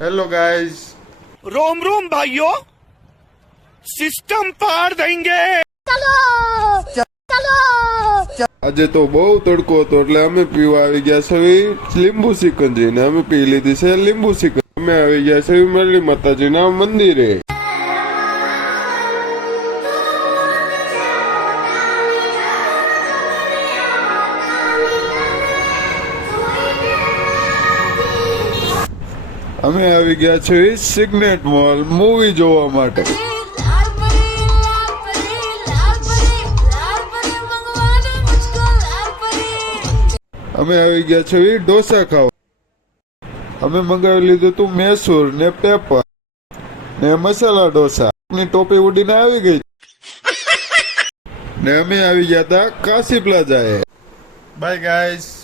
Hello guys, रोम रोम भाइयों, system पार देंगे। આજે તો બહુ તડકો હતો એટલે અમે પીવા આવી ગયા છે લીંબુ સિકંજી ને અમે પી લીધી છે લીંબુ સિકંજી. અમે આવી ગયા છે મરલી માતાજીના મંદિરે. અમે આવી ગયા છે સિગ્નેટ મોલ મૂવી જોવા માટે. અમે આવી ગયા છે ઢોસા ખાવા. અમે મંગાવી લીધું હતું મૈસૂર ને પેપર ને મસાલા ઢોસા ની ટોપી ઉડીને આવી ગઈ ને અમે આવી ગયા હતા કાશી પ્લાઝાએ. Bye guys.